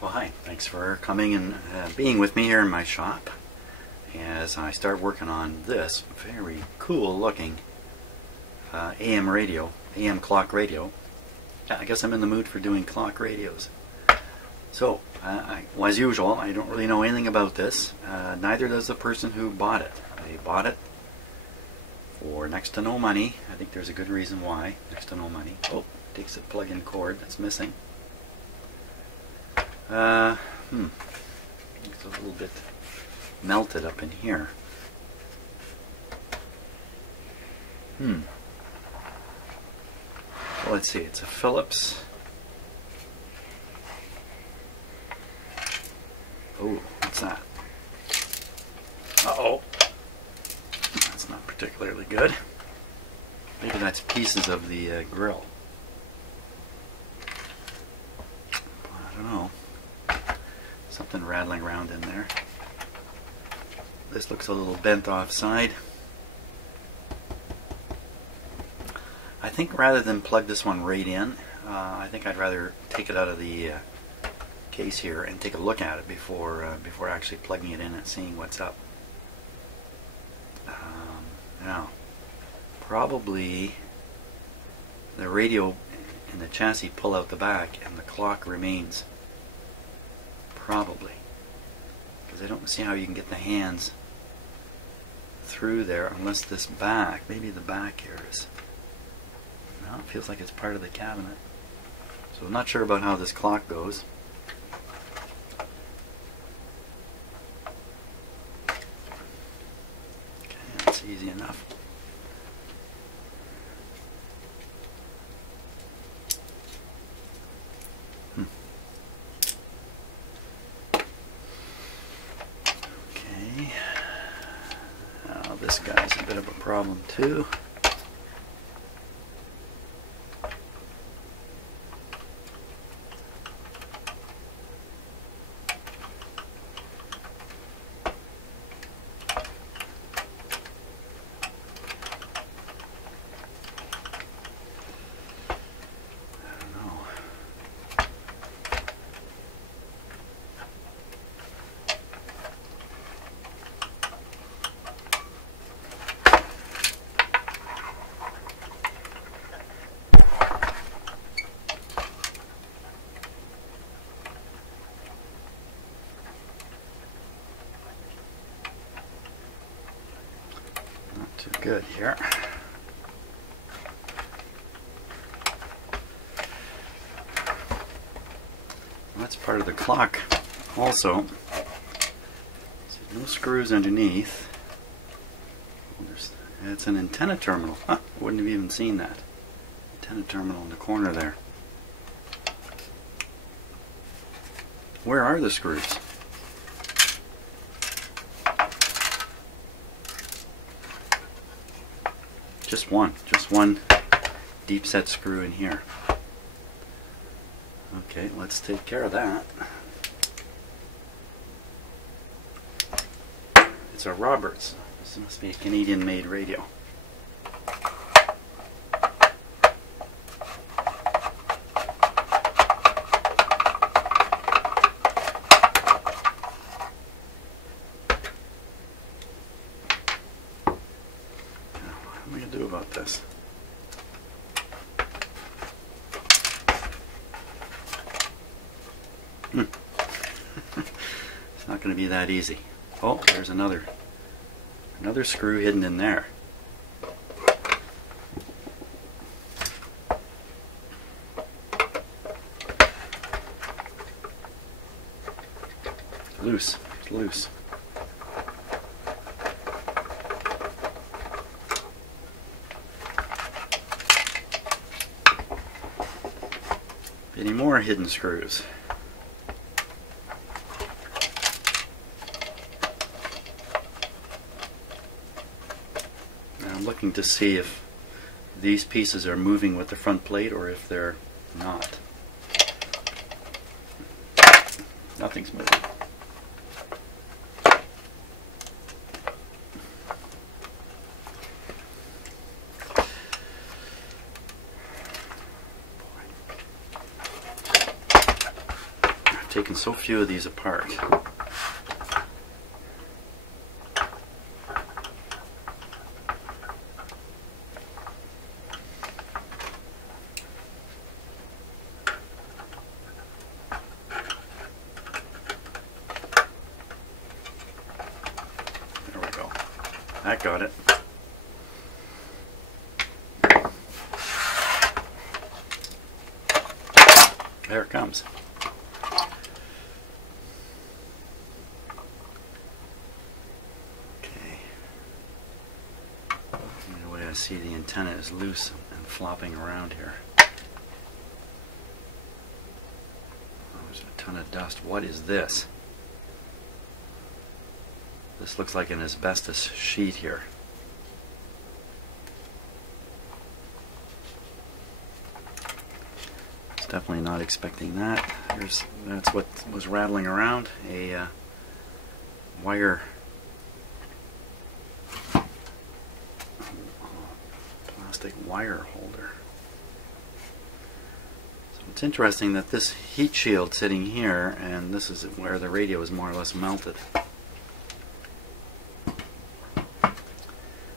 Well, hi. Thanks for coming and being with me here in my shop as I start working on this very cool looking AM radio, AM clock radio. I guess I'm in the mood for doing clock radios. So, well, as usual, I don't really know anything about this. Neither does the person who bought it. They bought it for next to no money. I think there's a good reason why. Next to no money. Oh, takes a plug-in cord that's missing. It's a little bit melted up in here. So let's see, it's a Phillips. Oh, what's that? Uh-oh. That's not particularly good. Maybe that's pieces of the grill. I don't know. Something rattling around in there. This looks a little bent offside. I think rather than plug this one right in, I think I'd rather take it out of the case here and take a look at it before actually plugging it in and seeing what's up. Now, probably the radio and the chassis pull out the back and the clock remains. Probably. Because I don't see how you can get the hands through there unless this back, maybe the back here is, no, it feels like it's part of the cabinet. So I'm not sure about how this clock goes. Okay, that's easy enough. This guy's a bit of a problem too. Too good here. That's part of the clock also. So no screws underneath. It's an antenna terminal. Huh, I wouldn't have even seen that. Antenna terminal in the corner there. Where are the screws? Just one deep set screw in here. Okay, let's take care of that. It's a Roberts. This must be a Canadian made radio. What am I going to do about this? It's not going to be that easy. Oh, there's another screw hidden in there. Loose. It's loose. Any more hidden screws? Now I'm looking to see if these pieces are moving with the front plate or if they're not. Nothing's moving. I've taken so few of these apart. There we go. That got it. There it comes. Okay. The way I see the antenna is loose and flopping around here. Oh, there's a ton of dust. What is this? This looks like an asbestos sheet here. Definitely not expecting that. That's what was rattling around. A wire, plastic wire holder. So it's interesting that this heat shield sitting here, and this is where the radio is more or less melted.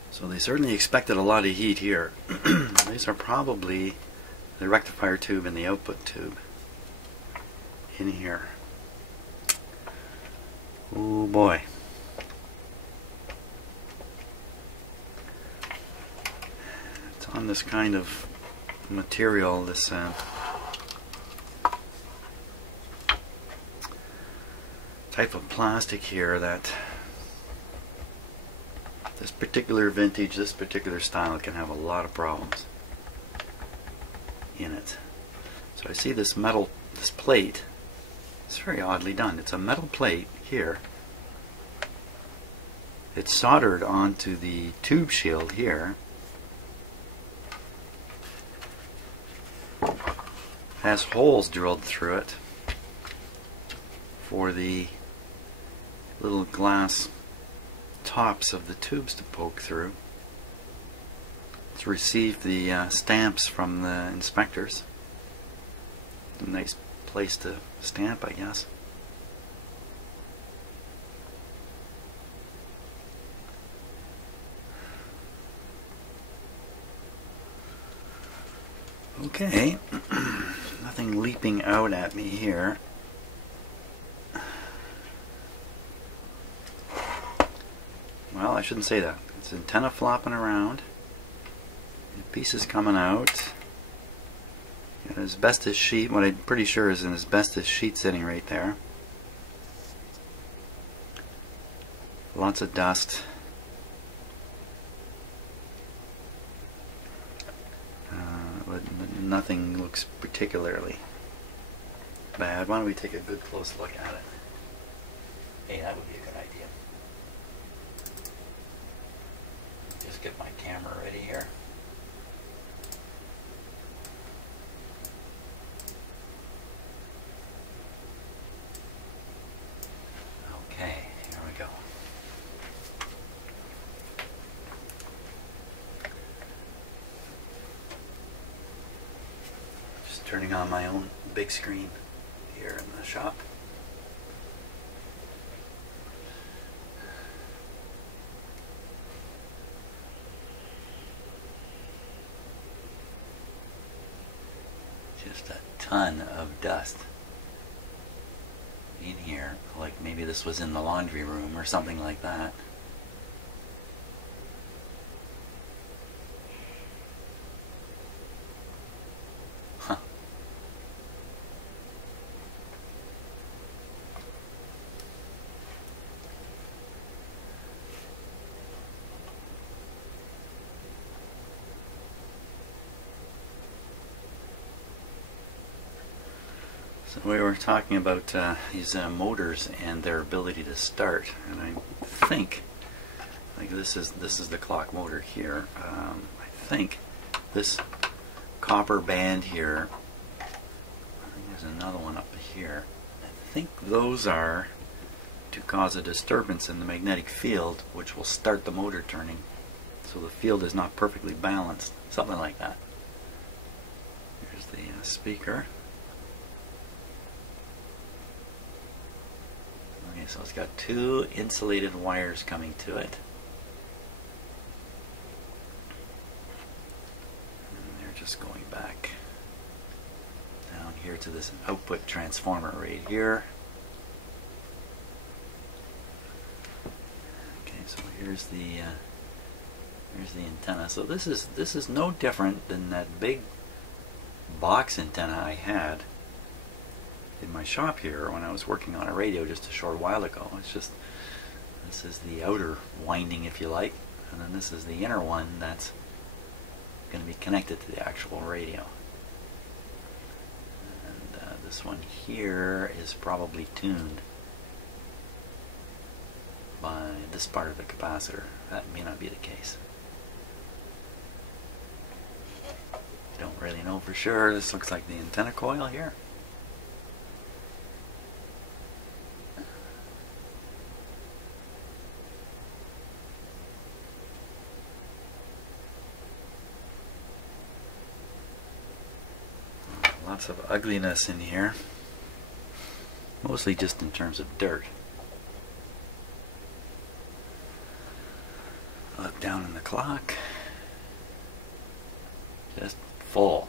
So they certainly expected a lot of heat here. These are probably the rectifier tube and the output tube in here. Oh boy. It's on this kind of material, this type of plastic here, that this particular vintage, this particular style can have a lot of problems in it. So I see this metal, this plate, it's very oddly done. It's a metal plate here. It's soldered onto the tube shield here. Has holes drilled through it for the little glass tops of the tubes to poke through. It's received the stamps from the inspectors. A nice place to stamp, I guess. Okay, nothing leaping out at me here. Well, I shouldn't say that. It's antenna flopping around. Pieces coming out. Got an asbestos sheet, what I'm pretty sure is an asbestos sheet sitting right there. Lots of dust. But nothing looks particularly bad. Why don't we take a good close look at it? Hey, that would be a good idea. Just get my camera ready here. Okay, here we go. Just turning on my own big screen here in the shop. Just a ton of dust in here, like maybe this was in the laundry room or something like that. Huh. So we were talking about these motors and their ability to start, and I think, like this is the clock motor here. I think this copper band here. I think there's another one up here. I think those are to cause a disturbance in the magnetic field, which will start the motor turning, so the field is not perfectly balanced, something like that. Here's the speaker. so it's got two insulated wires coming to it. And they're just going back down here to this output transformer right here. Okay, so here's the antenna. So this is no different than that big box antenna I had in my shop here when I was working on a radio just a short while ago. It's just, this is the outer winding, if you like, and then this is the inner one that's going to be connected to the actual radio. And this one here is probably tuned by this part of the capacitor. That may not be the case. Don't really know for sure. This looks like the antenna coil here. Lots of ugliness in here, mostly just in terms of dirt. Look down in the clock, just full.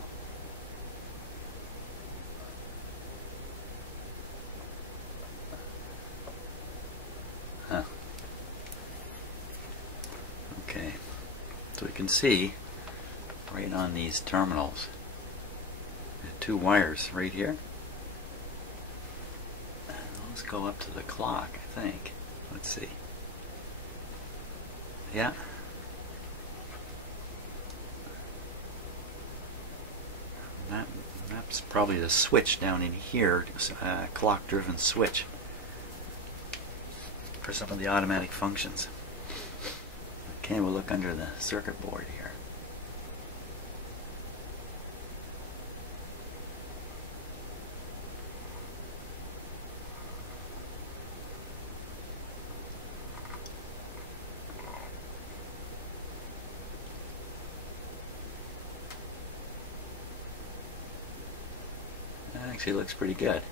Huh. Okay, so we can see right on these terminals, two wires right here. Let's go up to the clock, I think. Let's see. Yeah. That's probably the switch down in here, clock-driven switch for some of the automatic functions. Okay, we'll look under the circuit board here. Actually looks pretty good.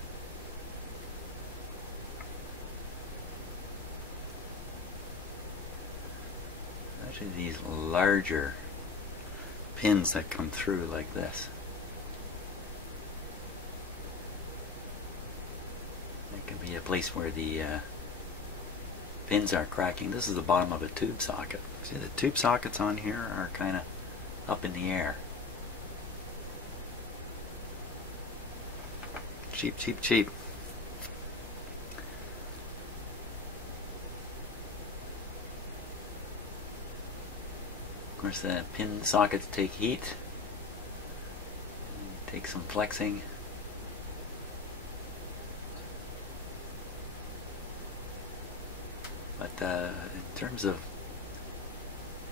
Actually, these larger pins that come through like this. It can be a place where the pins are cracking. This is the bottom of a tube socket. See, the tube sockets on here are kind of up in the air. Cheap, cheap, cheap. Of course, the pin sockets take heat, take some flexing. But in terms of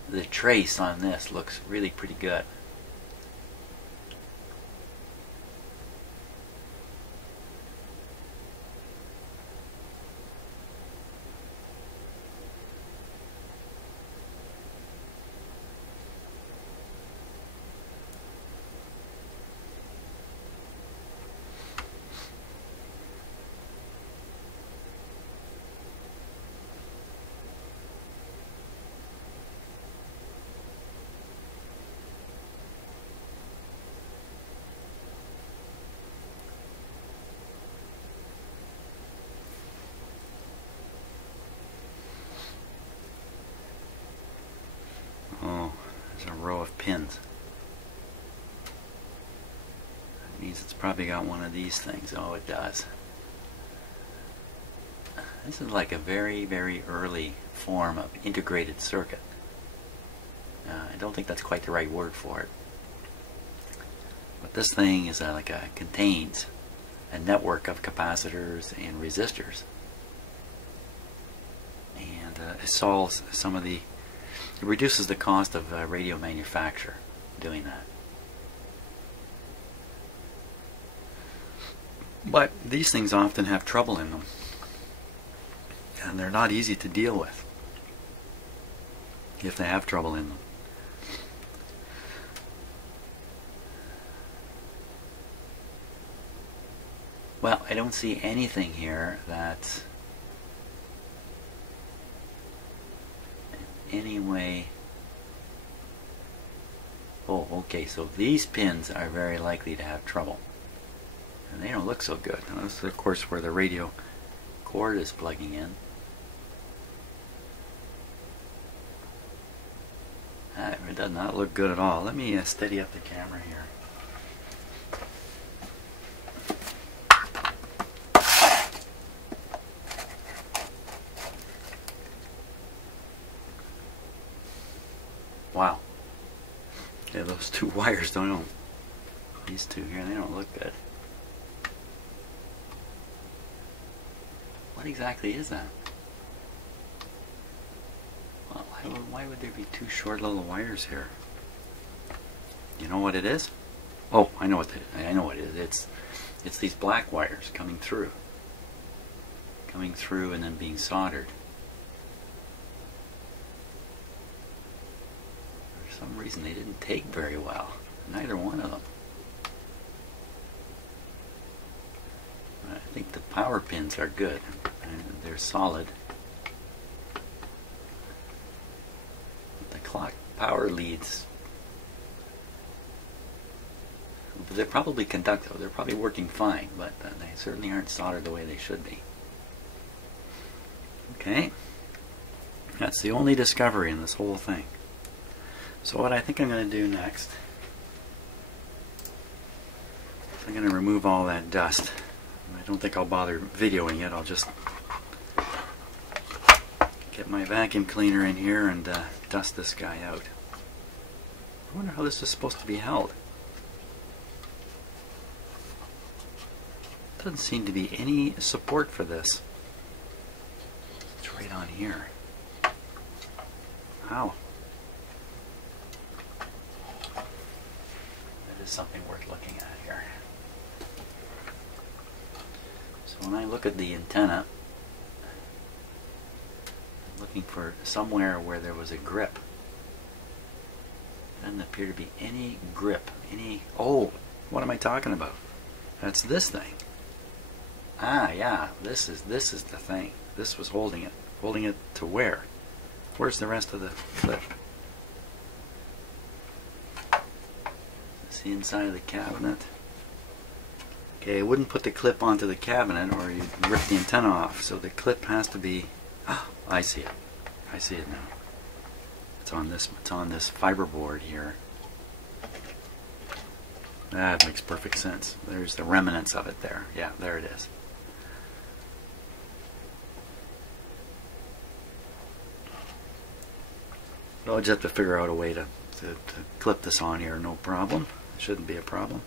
the trace on this, looks really pretty good. Oh, there's a row of pins. That means it's probably got one of these things. Oh, it does. This is like a very, very early form of integrated circuit. I don't think that's quite the right word for it. But this thing is contains a network of capacitors and resistors. And it solves some of the... It reduces the cost of radio manufacture doing that. But these things often have trouble in them. And they're not easy to deal with if they have trouble in them. Well, I don't see anything here that's any way. Oh, okay, so these pins are very likely to have trouble. And they don't look so good. Now, this is, of course, where the radio cord is plugging in. It does not look good at all. Let me steady up the camera here. Wow. Yeah, those two wires don't. These two here, they don't look good. What exactly is that? Well, why would there be two short little wires here? You know what it is? Oh, I know what it is. It's these black wires coming through and then being soldered. For some reason they didn't take very well. Neither one of them. I think the power pins are good. They're solid. The clock power leads, they're probably conductive. They're probably working fine, but they certainly aren't soldered the way they should be. Okay, that's the only discovery in this whole thing. So what I think I'm going to do next, I'm going to remove all that dust. I don't think I'll bother videoing it. I'll just get my vacuum cleaner in here and dust this guy out. I wonder how this is supposed to be held. Doesn't seem to be any support for this. It's right on here. How? That is something worth looking at here. So when I look at the antenna, I'm looking for somewhere where there was a grip. Doesn't appear to be any grip. Oh, what am I talking about? That's this thing. Ah, yeah, this is the thing. This was holding it. Holding it to where? Where's the rest of the clip? Is this the inside of the cabinet? Okay, I wouldn't put the clip onto the cabinet or you'd rip the antenna off. So the clip has to be. Ah, I see it. I see it now. It's on this fiber board here. That makes perfect sense. There's the remnants of it there. Yeah, there it is. I'll just have to figure out a way to clip this on here, no problem. It shouldn't be a problem.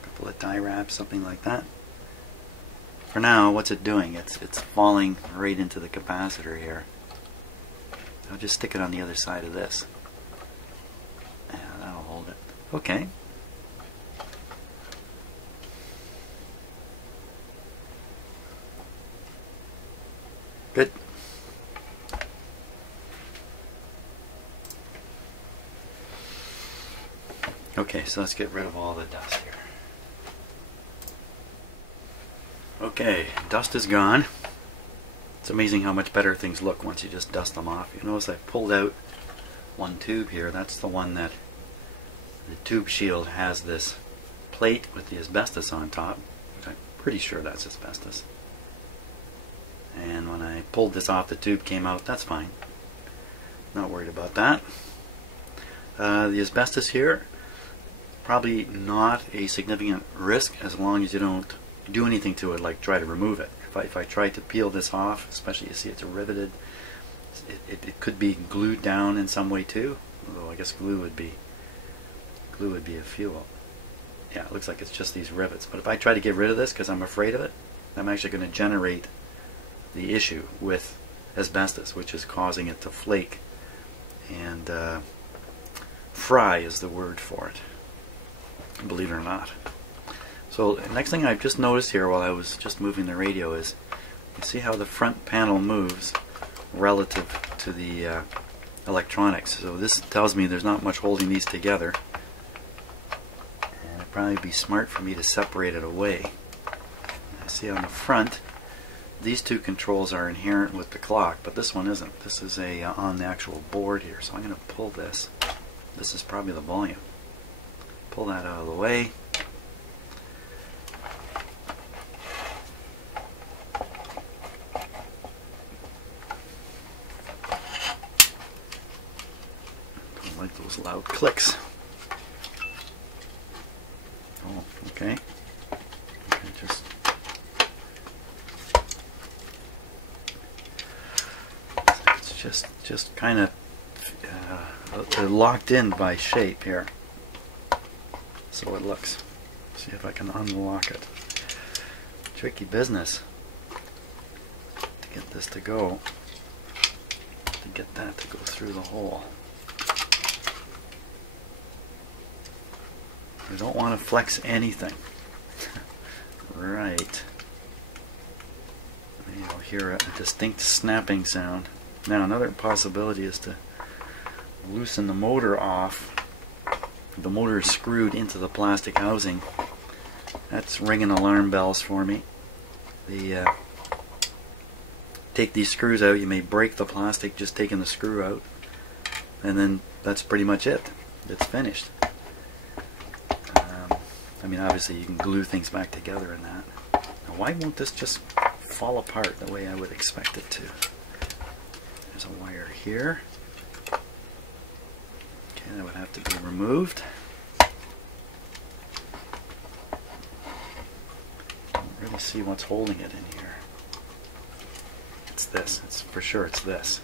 A couple of tie wraps, something like that. For now, what's it doing? It's falling right into the capacitor here. I'll just stick it on the other side of this. Yeah, that'll hold it. Okay. Good. Okay, so let's get rid of all the dust here. Okay, dust is gone. It's amazing how much better things look once you just dust them off. You notice I pulled out one tube here. That's the one that the tube shield has this plate with the asbestos on top, which I'm pretty sure that's asbestos. And when I pulled this off, the tube came out. That's fine. Not worried about that. The asbestos here, probably not a significant risk as long as you don't do anything to it, like try to remove it. If I try to peel this off, especially you see it's riveted, it could be glued down in some way too. Although I guess glue would be a fuel. Yeah, it looks like it's just these rivets. But if I try to get rid of this because I'm afraid of it, I'm actually going to generate the issue with asbestos, which is causing it to flake and fry is the word for it, believe it or not. So the next thing I've just noticed here while I was just moving the radio is, you see how the front panel moves relative to the electronics. So this tells me there's not much holding these together, and it'd probably be smart for me to separate it away. I see on the front these two controls are inherent with the clock, but this one isn't. This is a on the actual board here. So I'm going to pull this. This is probably the volume. Pull that out of the way. Don't like those loud clicks. Oh, okay. Just it's just kind of they're locked in by shape here. So it looks. See if I can unlock it. Tricky business to get this to go. To get that to go through the hole. I don't want to flex anything. Right. You'll hear a distinct snapping sound. Now another possibility is to loosen the motor off. The motor is screwed into the plastic housing. That's ringing alarm bells for me. Take these screws out. You may break the plastic just taking the screw out, and then that's pretty much it. It's finished. I mean, obviously you can glue things back together in that. Now, why won't this just fall apart the way I would expect it to? There's a wire here. Okay, that would have to be removed. Don't really see what's holding it in here. It's this. It's for sure it's this.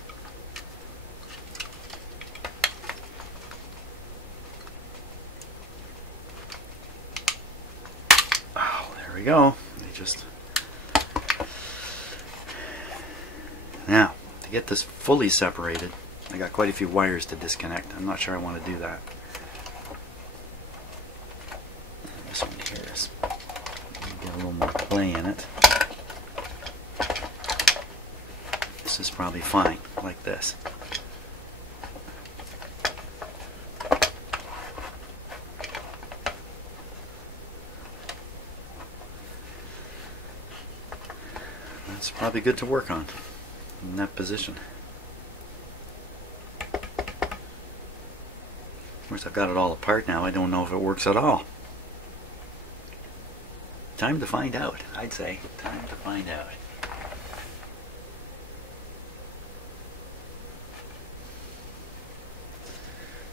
There we go. Now, to get this fully separated, I got quite a few wires to disconnect. I'm not sure I want to do that. This one here is get a little more play in it. This is probably fine, like this. That's probably good to work on in that position. Of course, I've got it all apart now. I don't know if it works at all. Time to find out, I'd say. Time to find out.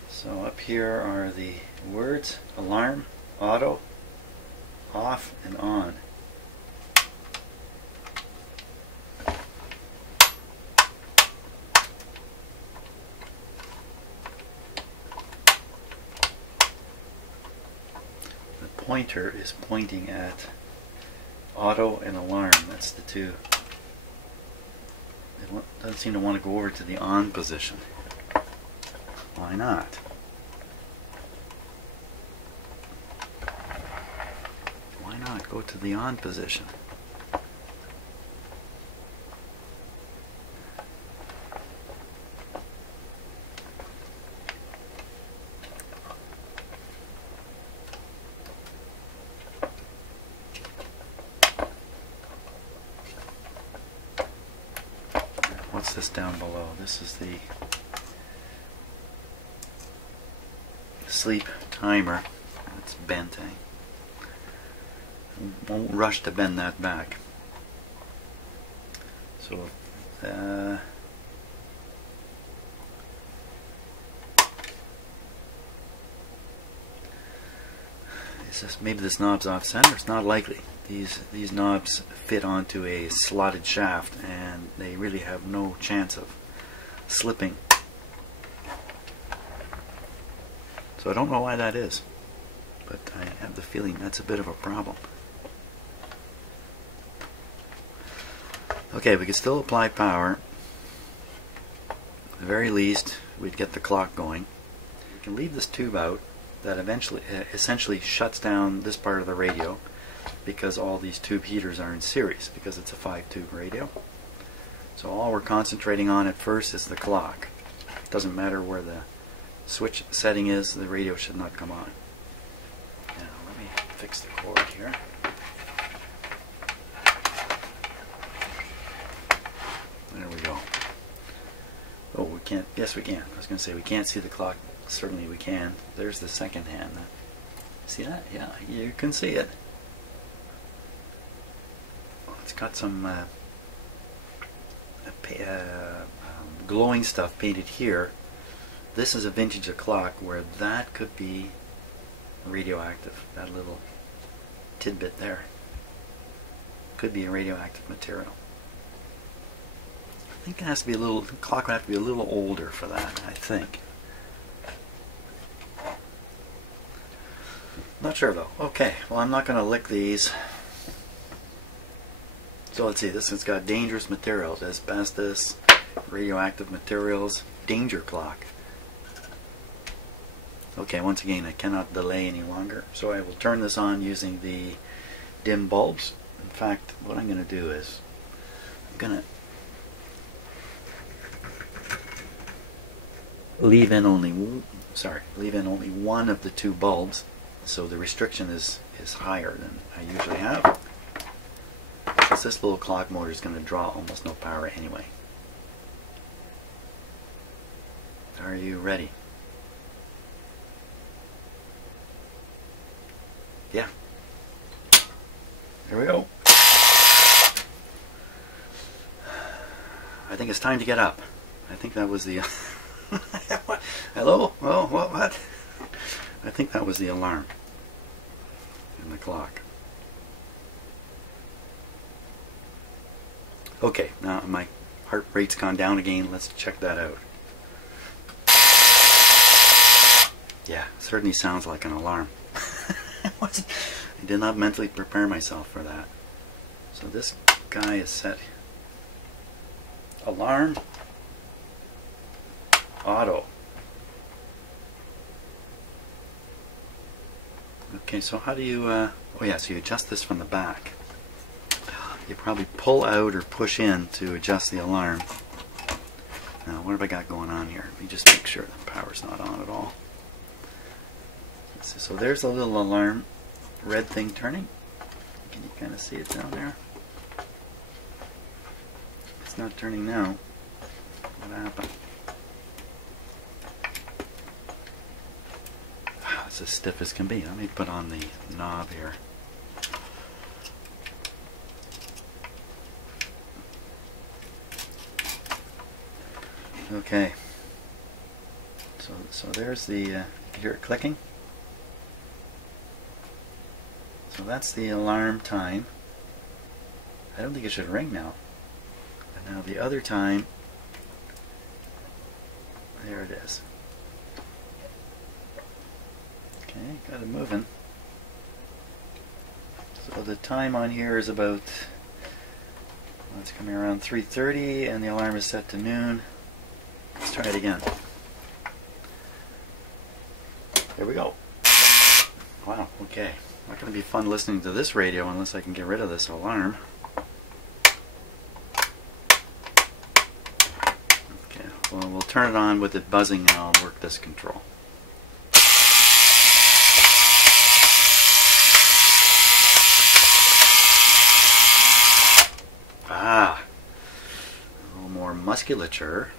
So up here are the words: alarm, auto, off, and on. Pointer is pointing at auto and alarm. That's the two. It doesn't seem to want to go over to the on position. Why not? Why not go to the on position? What's this down below? This is the sleep timer. It's bent. Won't rush to bend that back. So maybe this knob's off center. It's not likely. These knobs fit onto a slotted shaft, and they really have no chance of slipping. So I don't know why that is, but I have the feeling that's a bit of a problem. Okay, we could still apply power. At the very least, we'd get the clock going. We can leave this tube out that eventually, essentially shuts down this part of the radio, because all these tube heaters are in series, because it's a 5-tube radio. So all we're concentrating on at first is the clock. It doesn't matter where the switch setting is, the radio should not come on. Now let me fix the cord here. can't. Yes, we can. I was going to say we can't see the clock. Certainly we can. There's the second hand. See that? Yeah, you can see it. It's got some glowing stuff painted here. This is a vintage clock where that could be radioactive. That little tidbit there could be a radioactive material. I think it has to be a little. The clock would have to be a little older for that. I think. Not sure though. Okay, well I'm not going to lick these. So let's see, this has got dangerous materials, asbestos, radioactive materials, danger clock. Okay, once again I cannot delay any longer, so I will turn this on using the dim bulbs. In fact, what I'm going to do is I'm going to leave in only one of the two bulbs, so the restriction is higher than I usually have. Because this little clock motor is going to draw almost no power anyway. Are you ready? Yeah. Here we go. I think it's time to get up. I think that was the... Hello? Oh, what? I think that was the alarm in the clock. Okay, now my heart rate's gone down again. Let's check that out. Yeah, certainly sounds like an alarm. I did not mentally prepare myself for that. So this guy is set. Alarm. Auto. Okay, so how do you... oh yeah, so you adjust this from the back. You probably pull out or push in to adjust the alarm. Now, what have I got going on here? Let me just make sure the power's not on at all. So there's a little alarm, red thing turning. Can you kind of see it down there? It's not turning now. What happened? Wow, it's as stiff as can be. Let me put on the knob here. Okay, so there's the, you hear it clicking? So that's the alarm time. I don't think it should ring now. And now the other time, there it is. Okay, got it moving. So the time on here is about, well, it's coming around 3:30 and the alarm is set to noon. Let's try it again. There we go. Wow, okay. Not going to be fun listening to this radio unless I can get rid of this alarm. Okay, well, we'll turn it on with it buzzing and I'll work this control. Ah, a little more musculature.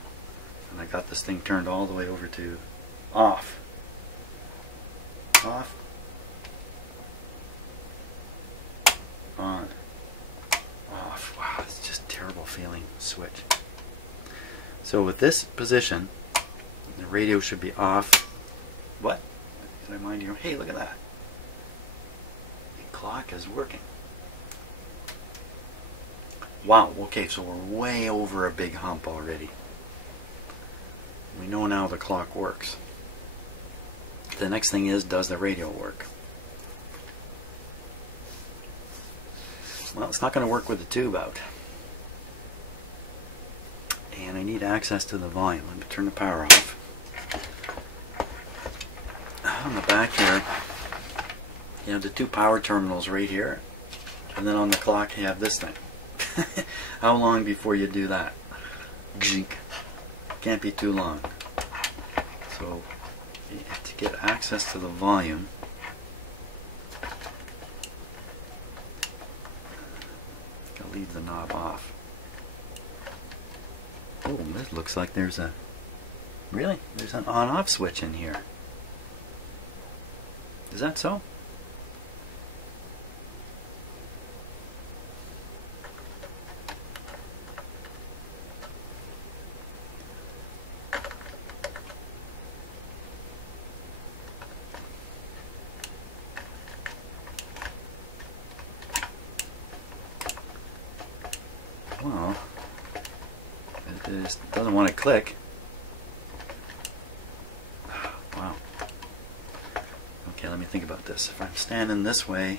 And I got this thing turned all the way over to off. Off. On. Off. Wow, it's just a terrible feeling switch. So with this position, the radio should be off. What? Did I mind you? Hey, look at that. The clock is working. Wow, okay, so we're way over a big hump already. We know now the clock works. The next thing is, does the radio work? Well, it's not going to work with the tube out. And I need access to the volume. Let me turn the power off. On the back here, you have the two power terminals right here. And then on the clock you have this thing. How long before you do that? Can't be too long. So to get access to the volume, I'll leave the knob off. Oh, this looks like there's a Really? There's an on-off switch in here. Is that so? Well, it just doesn't want to click. Wow. Okay, let me think about this. If I'm standing this way,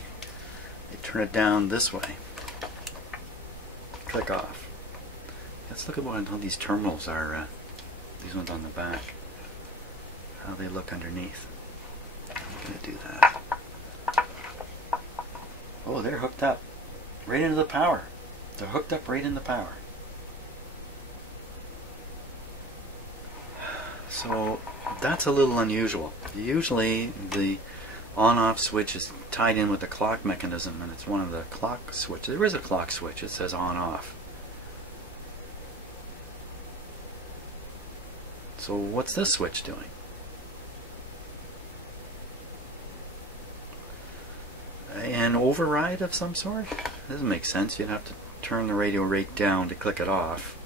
I turn it down this way. Click off. Let's look at how these terminals are, these ones on the back. How they look underneath. I'm going to do that. Oh, they're hooked up right into the power. They're hooked up right in the power. So that's a little unusual. Usually the on-off switch is tied in with the clock mechanism, and it's one of the clock switches. There is a clock switch. It says on-off. So what's this switch doing? An override of some sort? Doesn't make sense. You'd have to turn the radio rate down to click it off.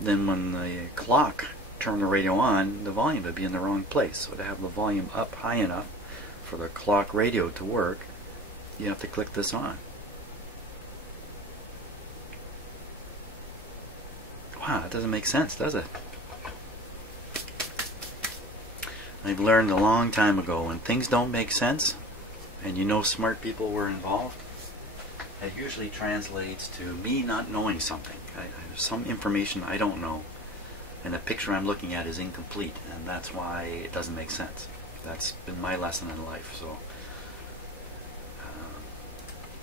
Then when the clock turned the radio on, the volume would be in the wrong place. So to have the volume up high enough for the clock radio to work, you have to click this on. Wow, that doesn't make sense, does it? I've learned a long time ago, when things don't make sense, and you know smart people were involved, it usually translates to me not knowing something. Some information I don't know, and the picture I'm looking at is incomplete, and that's why it doesn't make sense. That's been my lesson in life. So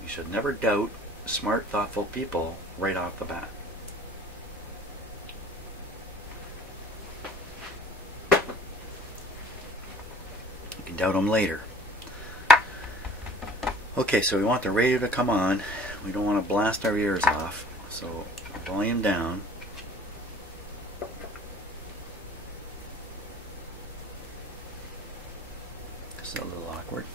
you should never doubt smart, thoughtful people right off the bat. You can doubt them later. Okay, so we want the radio to come on. We don't want to blast our ears off. So volume down. This is a little awkward.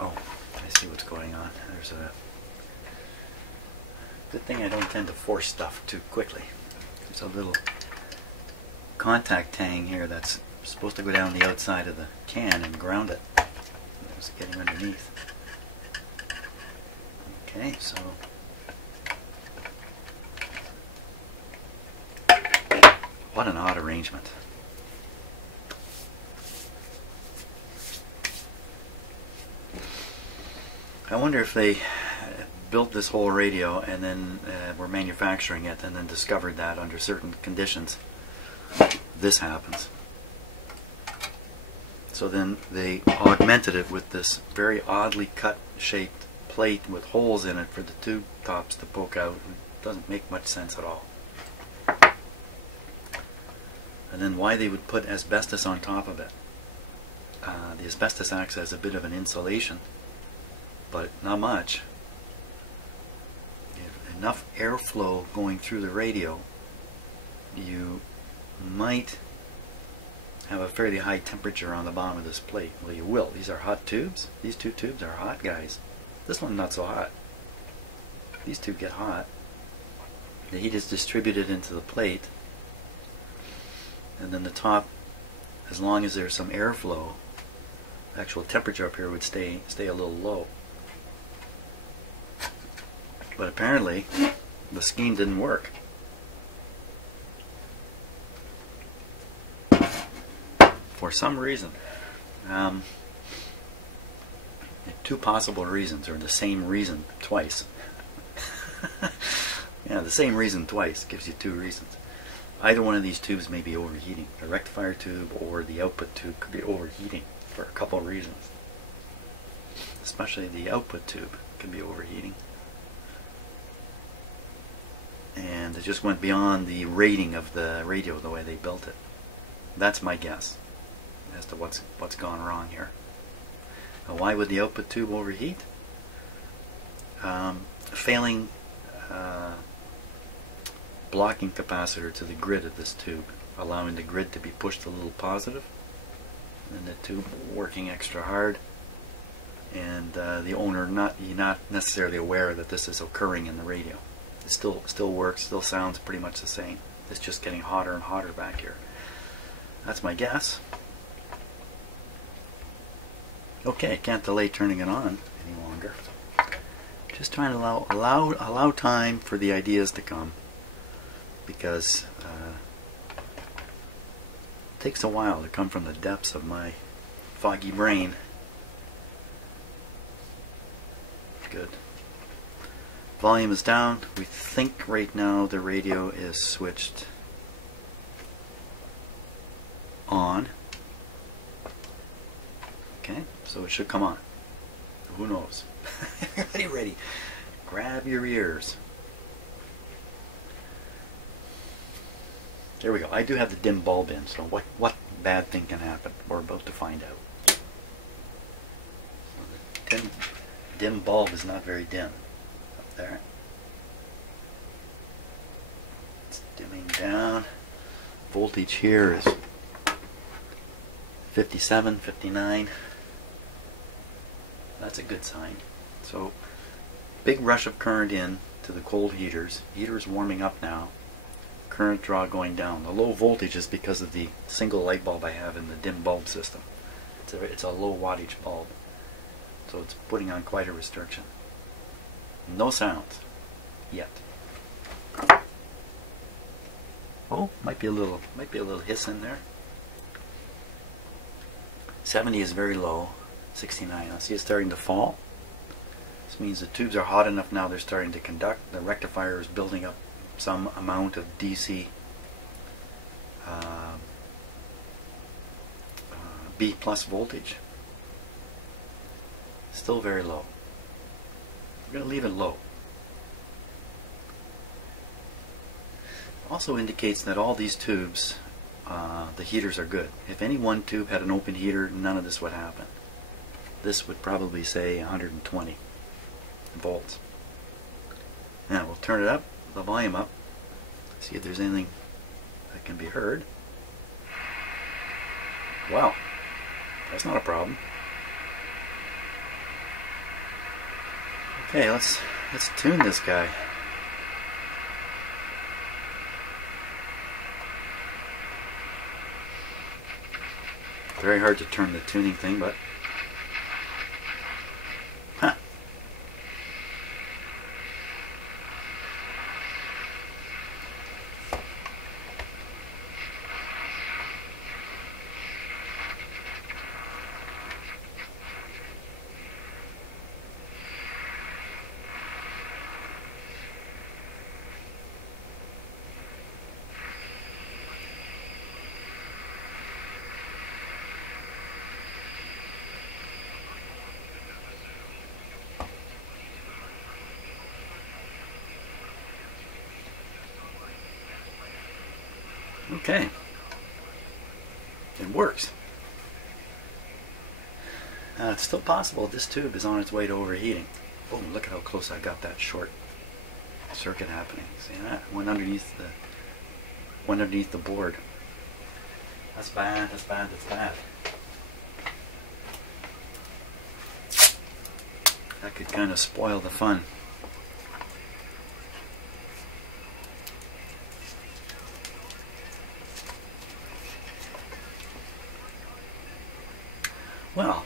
Oh, I see what's going on. There's a good thing I don't tend to force stuff too quickly. There's a little contact tang here that's supposed to go down the outside of the can and ground it. It's getting underneath. Okay, so what an odd arrangement. I wonder if they built this whole radio and then were manufacturing it and then discovered that under certain conditions this happens. So then they augmented it with this very oddly cut shaped plate with holes in it for the tube tops to poke out. It doesn't make much sense at all. And then why they would put asbestos on top of it. The asbestos acts as a bit of an insulation, but not much. If enough airflow going through the radio, you might have a fairly high temperature on the bottom of this plate. Well, you will. These are hot tubes. These two tubes are hot, guys. This one not so hot. These two get hot. The heat is distributed into the plate, and then the top, as long as there's some airflow, actual temperature up here would stay a little low. But apparently the scheme didn't work. For some reason. Two possible reasons, or the same reason twice. Yeah, the same reason twice gives you two reasons. Either one of these tubes may be overheating. The rectifier tube or the output tube could be overheating for a couple of reasons. Especially the output tube could be overheating. And it just went beyond the rating of the radio the way they built it. That's my guess as to what's gone wrong here. Now, why would the output tube overheat? Failing blocking capacitor to the grid of this tube, allowing the grid to be pushed a little positive, and the tube working extra hard, and the owner not necessarily aware that this is occurring in the radio. It still works, still sounds pretty much the same. It's just getting hotter and hotter back here. That's my guess. Okay, can't delay turning it on any longer. Just trying to allow time for the ideas to come, because it takes a while to come from the depths of my foggy brain. Good. Volume is down. We think right now the radio is switched on. Okay, so it should come on. Who knows? Everybody ready? Grab your ears. There we go. I do have the dim bulb in, so what bad thing can happen? We're about to find out. The dim bulb is not very dim up there. It's dimming down. Voltage here is 57, 59. That's a good sign. So, big rush of current in to the cold heaters. Heaters warming up now. Current draw going down. The low voltage is because of the single light bulb I have in the dim bulb system. It's a low wattage bulb, so it's putting on quite a restriction. No sounds yet. Oh, might be a little hiss in there. 70 is very low. 69. I see it's starting to fall. This means the tubes are hot enough now, they're starting to conduct. The rectifier is building up some amount of DC B plus voltage. Still very low. We're going to leave it low. Also indicates that all these tubes, the heaters are good. If any one tube had an open heater, none of this would happen. This would probably say 120 volts. Now we'll turn it up, the volume up, see if there's anything that can be heard. Wow, that's not a problem. Okay, let's tune this guy. Very hard to turn the tuning thing, but okay, it works. It's still possible this tube is on its way to overheating. Oh, look at how close I got that short circuit happening. See that? Went underneath the board. That's bad, that's bad, that's bad. That could kind of spoil the fun. Well,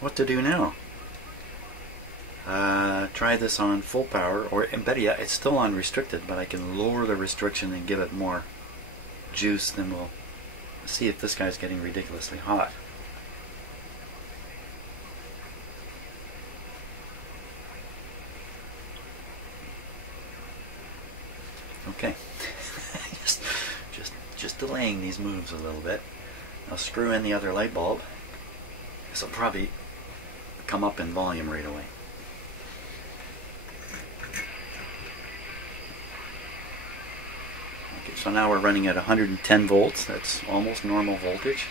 what to do now? Try this on full power, or better yet, it's still on restricted, but I can lower the restriction and give it more juice. Then we'll see if this guy's getting ridiculously hot. Okay, just delaying these moves a little bit. I'll screw in the other light bulb. This will probably come up in volume right away. Okay, so now we're running at 110 volts. That's almost normal voltage.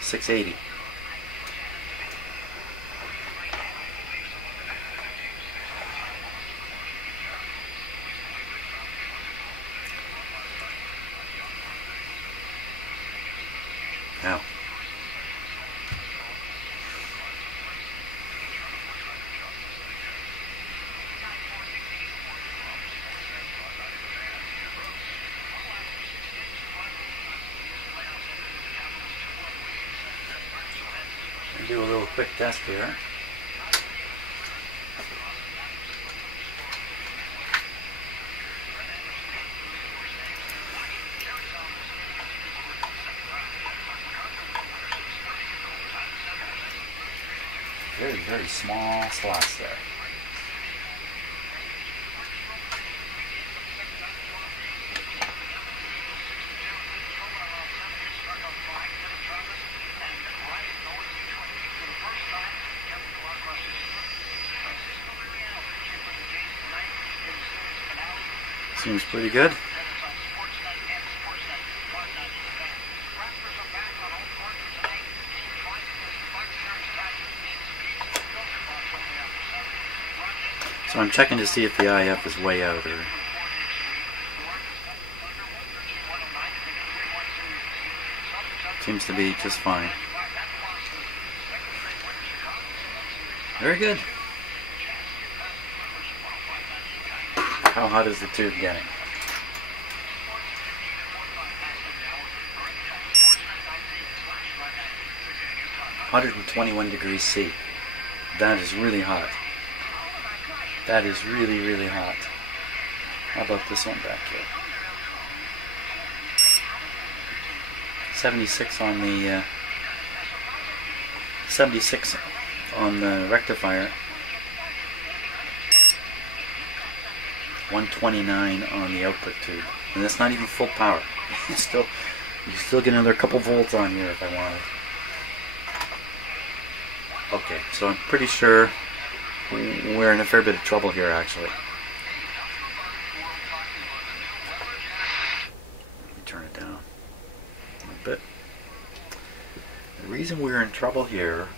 680. Now, do a little quick test here. Very, very small slots there. Seems pretty good. So I'm checking to see if the IF is way out or... Seems to be just fine. Very good. How hot is the tube getting? (121 degrees C). That is really hot. That is really, really hot. How about this one back here? 76 on the 76 on the rectifier. 129 on the output tube, and that's not even full power. You still get another couple volts on here if I wanted. Okay, so I'm pretty sure we're in a fair bit of trouble here, actually. Let me turn it down a little bit. The reason we're in trouble here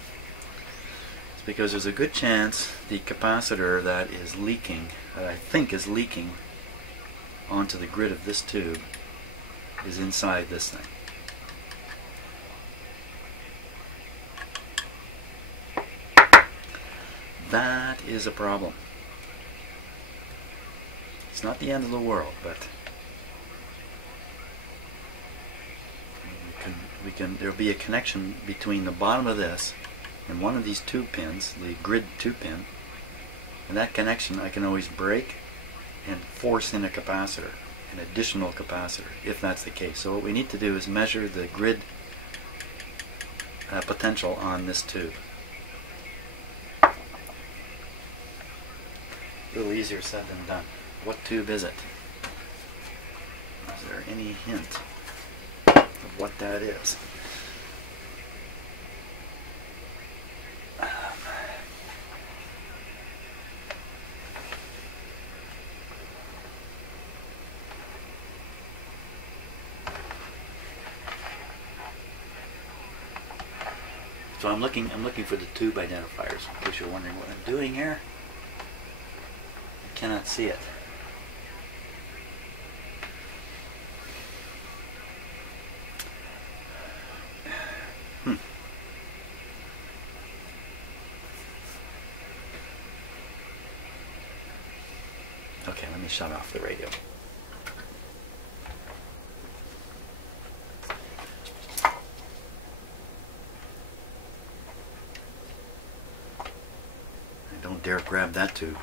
is because there's a good chance the capacitor that is leaking, that I think is leaking onto the grid of this tube, is inside this thing. That is a problem. It's not the end of the world, but there'll be a connection between the bottom of this and one of these tube pins, the grid tube pin, and that connection I can always break and force in a capacitor, an additional capacitor, if that's the case. So what we need to do is measure the grid potential on this tube. A little easier said than done. What tube is it? Is there any hint of what that is? So I'm looking for the tube identifiers, in case you're wondering what I'm doing here. Cannot see it. Okay, let me shut off the radio. Don't dare grab that tube.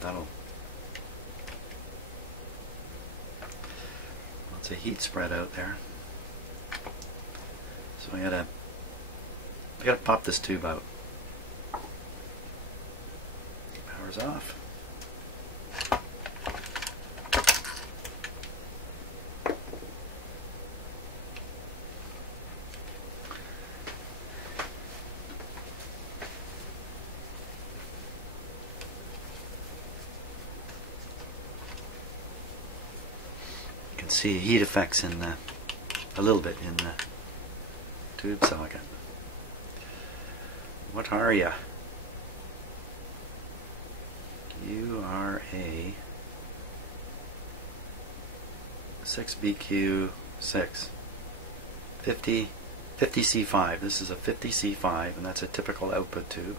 That'll lots of heat spread out there. So I gotta pop this tube out. Power's off. see heat effects in the, a little bit in the tube socket. What are ya? You are a 6BQ6 50C5. This is a 50C5, and that's a typical output tube.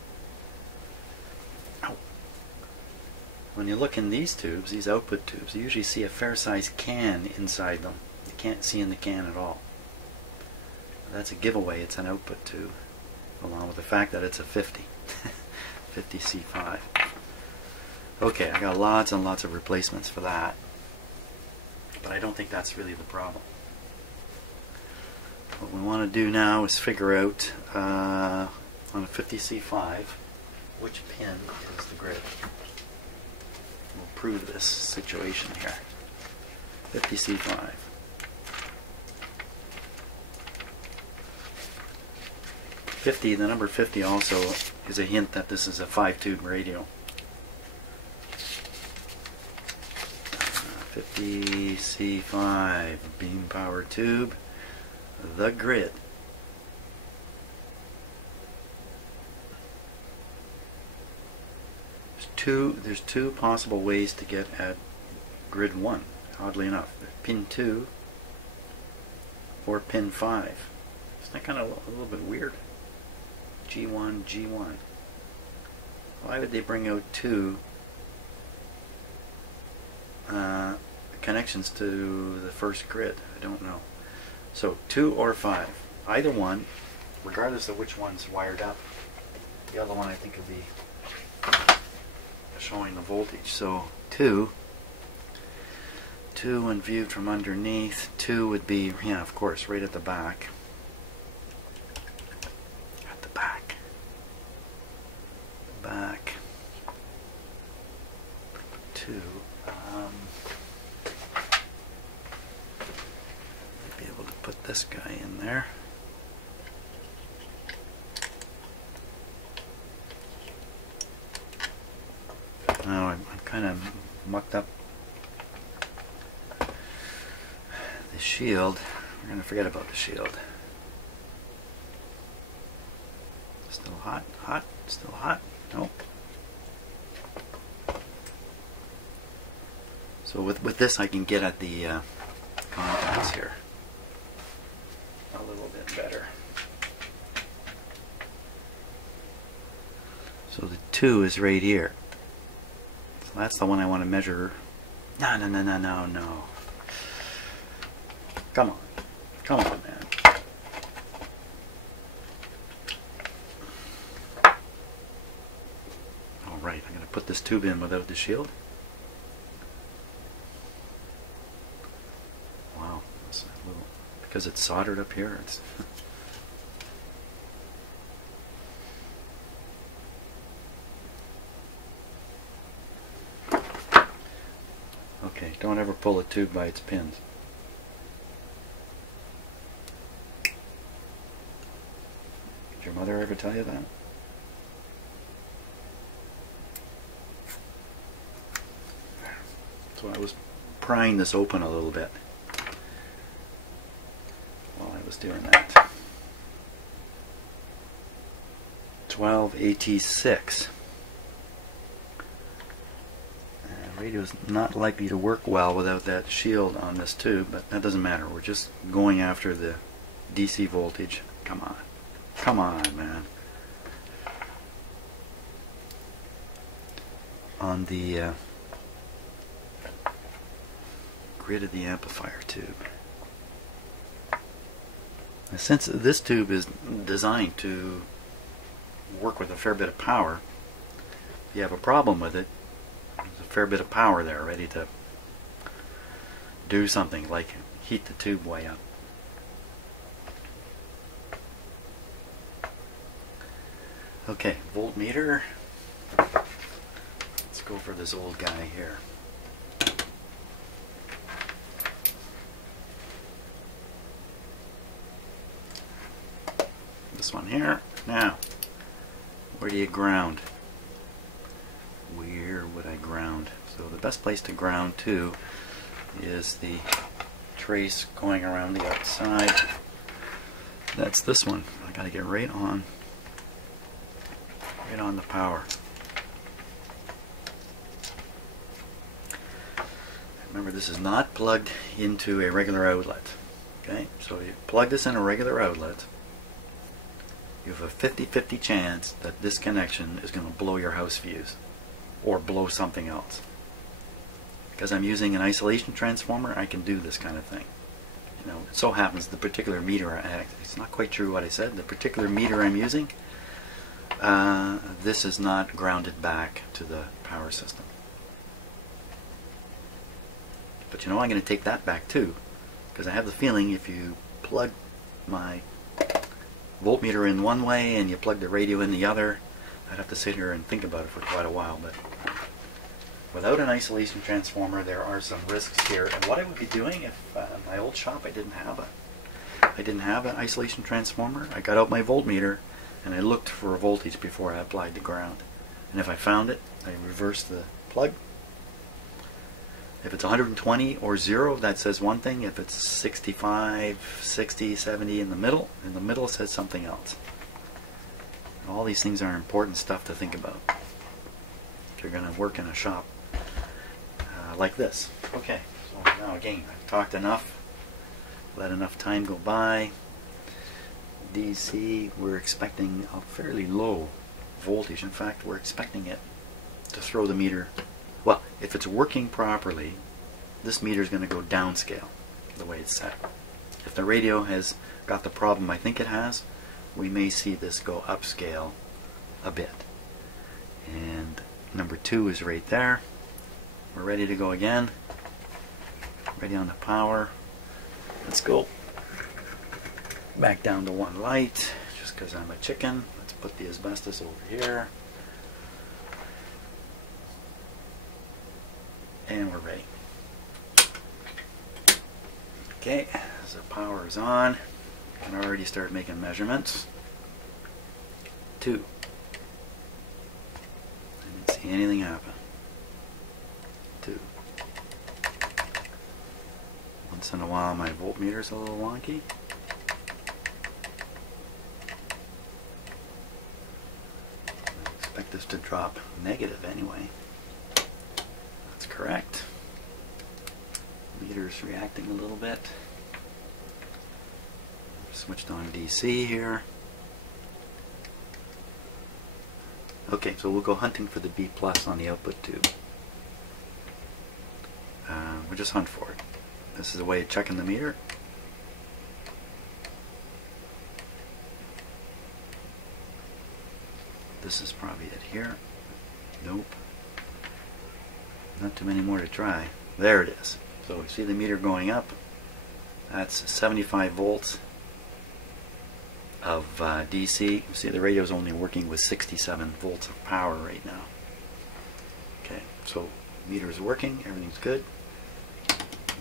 Ow. When you look in these tubes, these output tubes, you usually see a fair-sized can inside them. You can't see in the can at all. That's a giveaway. It's an output tube, along with the fact that it's a 50. 50C5. Okay, I got lots and lots of replacements for that, but I don't think that's really the problem. What we want to do now is figure out on a 50C5 which pin is the grid. We'll prove this situation here. 50C5. The number 50 also is a hint that this is a 5-tube radio. 50C5 beam power tube, the grid. There's two possible ways to get at grid 1, oddly enough. Pin 2 or pin 5. Isn't that kind of a little bit weird? G1, G1. Why would they bring out two connections to the first grid? I don't know. So 2 or 5. Either one, regardless of which one's wired up. The other one I think will be showing the voltage. So 2 when viewed from underneath, 2 would be, yeah, of course, right at the back. At the back. Back. 2. Be able to put this guy in there. Now I'm kind of mucked up the shield. We're going to forget about the shield. Still hot? Hot? Still hot? Nope. So with this I can get at the contacts here a little bit better. So the 2 is right here. So that's the one I want to measure. No. Come on. Come on, man. Alright, I'm going to put this tube in without the shield. Wow, that's a little, because it's soldered up here, it's okay, don't ever pull a tube by its pins. Did your mother ever tell you that? So I was prying this open a little bit while I was doing that. 12AT6. Radio's not likely to work well without that shield on this tube, but that doesn't matter. We're just going after the DC voltage. Come on. Come on, man. On the grid of the amplifier tube. Now, since this tube is designed to work with a fair bit of power, if you have a problem with it, there's a fair bit of power there ready to do something like heat the tube way up. Okay, voltmeter. Let's go for this old guy here. This one here. Now, where do you ground? Where would I ground? So the best place to ground to is the trace going around the outside. That's this one. I got to get right on the power. Remember, this is not plugged into a regular outlet. Okay, so you plug this in a regular outlet, you have a 50-50 chance that this connection is going to blow your house fuse or blow something else. Because I'm using an isolation transformer, I can do this kind of thing. You know, it so happens the particular meter, it's not quite true what I said, the particular meter I'm using, this is not grounded back to the power system. But you know, I'm going to take that back too, because I have the feeling if you plug my voltmeter in one way and you plug the radio in the other, I'd have to sit here and think about it for quite a while. But without an isolation transformer, there are some risks here. And what I would be doing if my old shop I didn't have an isolation transformer, I got out my voltmeter and I looked for a voltage before I applied the ground. And if I found it, I reversed the plug. If it's 120 or 0, that says one thing. If it's 65, 60, 70 in the middle says something else. All these things are important stuff to think about if you're going to work in a shop like this. Okay, so now again, I've talked enough, let enough time go by. DC, we're expecting a fairly low voltage. In fact, we're expecting it to throw the meter. Well, if it's working properly, this meter is going to go downscale the way it's set. If the radio has got the problem I think it has, we may see this go upscale a bit. And number 2 is right there. We're ready to go again. Ready on the power. Let's go back down to 1 light, just because I'm a chicken. Let's put the asbestos over here. And we're ready. Okay, so the power is on. I can already start making measurements. 2. I didn't see anything happen. 2. Once in a while my voltmeter's a little wonky. I expect this to drop negative anyway. That's correct. Meter's reacting a little bit. Switched on DC here. Okay, so we'll go hunting for the B+ on the output tube. We'll just hunt for it. This is a way of checking the meter. This is probably it here. Nope. Not too many more to try. There it is. So we see the meter going up. That's 75 volts of DC. You see the radio is only working with 67 volts of power right now. Okay, so meter is working. Everything's good.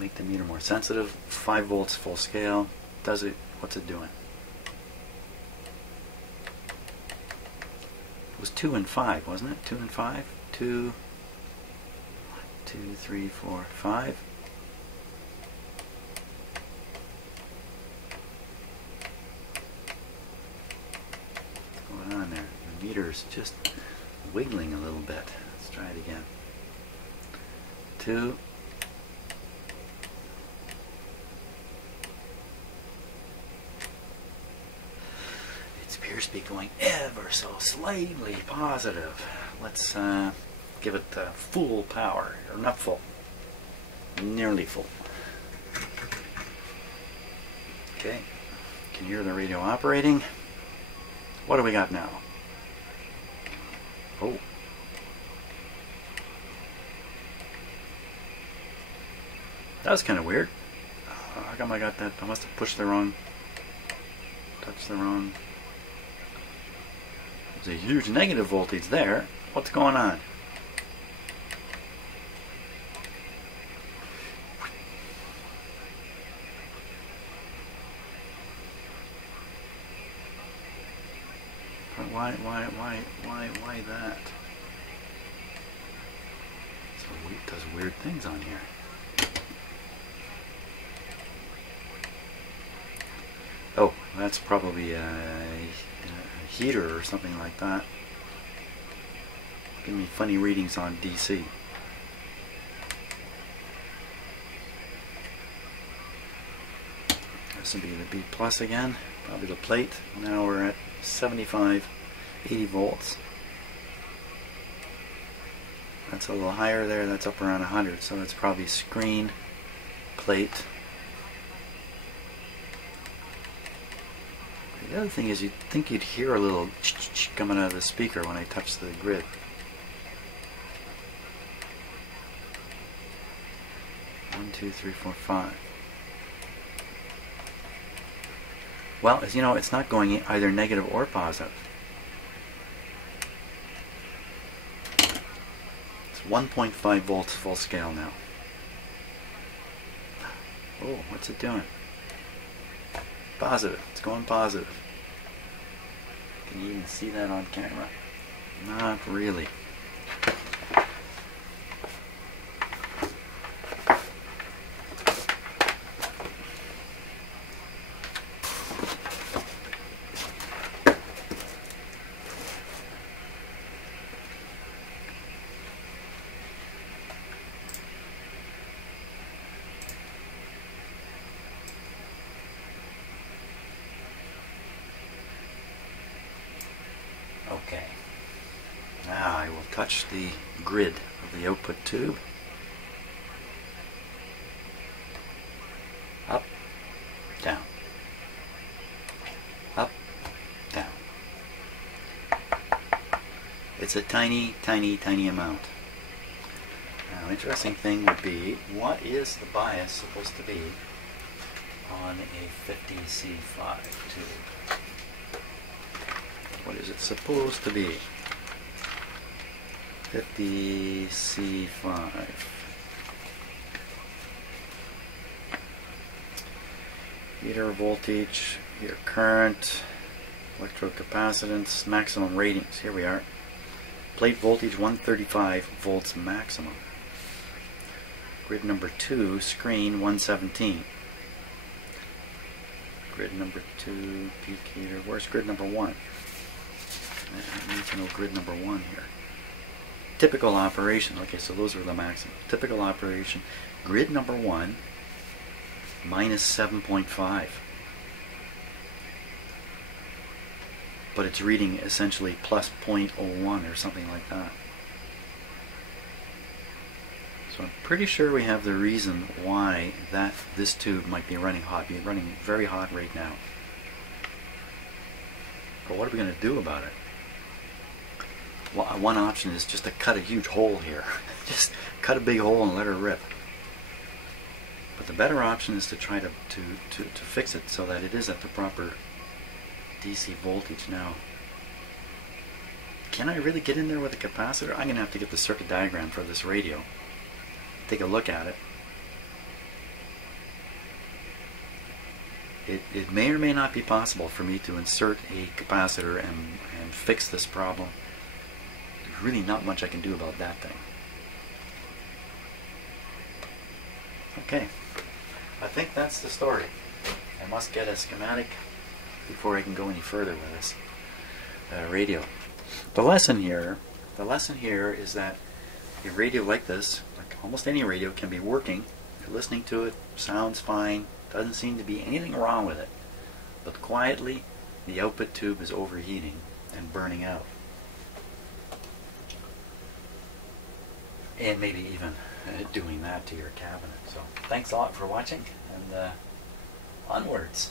Make the meter more sensitive. 5 volts full scale. Does it? What's it doing? It was 2 and 5, wasn't it? 2 and 5? 2, 2, 3, 4, 5. What's going on there? The meter is just wiggling a little bit. Let's try it again. 2. It appears to be going ever so slightly positive. Let's give it full power, or not full, nearly full. Okay, can hear the radio operating. What do we got now? Oh. That was kind of weird. How come I got that? I must have pushed the wrong, touched the wrong. There's a huge negative voltage there. What's going on? Why that? So it does weird things on here. Oh, that's probably a heater or something like that. Give me funny readings on DC. This will be the B plus again, probably the plate. Now we're at 75, 80 volts. That's a little higher there, that's up around 100, so that's probably screen, plate. The other thing is you'd think you'd hear a little coming out of the speaker when I touch the grid. One, two, three, four, five. Well, as you know, it's not going either negative or positive. It's 1.5 volts full scale now. Oh, what's it doing? Positive. It's going positive. Can you even see that on camera? Not really. Okay, now I will touch the grid of the output tube. Up, down, up, down. It's a tiny, tiny, tiny amount. Now, interesting thing would be, what is the bias supposed to be on a 50C5 tube? What is it supposed to be? 50C5. Meter voltage, meter current, electrocapacitance, maximum ratings. Here we are. Plate voltage 135 volts maximum. Grid number 2, screen 117. Grid number 2, peak heater. Where's grid number 1? I need to know grid number 1 here. Typical operation. Okay, so those are the maximum. Typical operation. Grid number 1, minus 7.5. But it's reading essentially plus 0.01 or something like that. So I'm pretty sure we have the reason why this tube might be running hot. Be running very hot right now. But what are we going to do about it? Well, one option is just to cut a huge hole here. Just cut a big hole and let her rip. But the better option is to try to fix it so that it is at the proper DC voltage. Now, can I really get in there with a capacitor? I'm going to have to get the circuit diagram for this radio. Take a look at it. It may or may not be possible for me to insert a capacitor and fix this problem. There's really not much I can do about that thing. Okay, I think that's the story. I must get a schematic before I can go any further with this radio. The lesson here is that a radio like this, like almost any radio, can be working. If you're listening to it, sounds fine, doesn't seem to be anything wrong with it. But quietly, the output tube is overheating and burning out. And maybe even doing that to your cabinet. So thanks a lot for watching, and onwards.